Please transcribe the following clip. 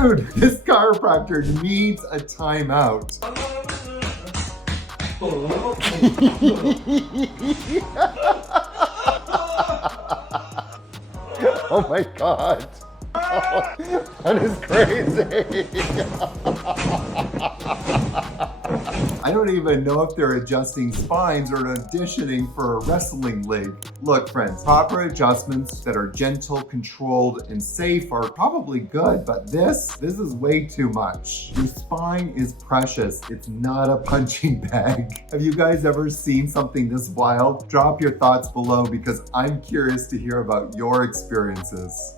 Dude, this chiropractor needs a timeout. Oh my God. Oh, that is crazy. I don't even know if they're adjusting spines or auditioning for a wrestling league. Look, friends, proper adjustments that are gentle, controlled, and safe are probably good, but this is way too much. Your spine is precious. It's not a punching bag. Have you guys ever seen something this wild? Drop your thoughts below because I'm curious to hear about your experiences.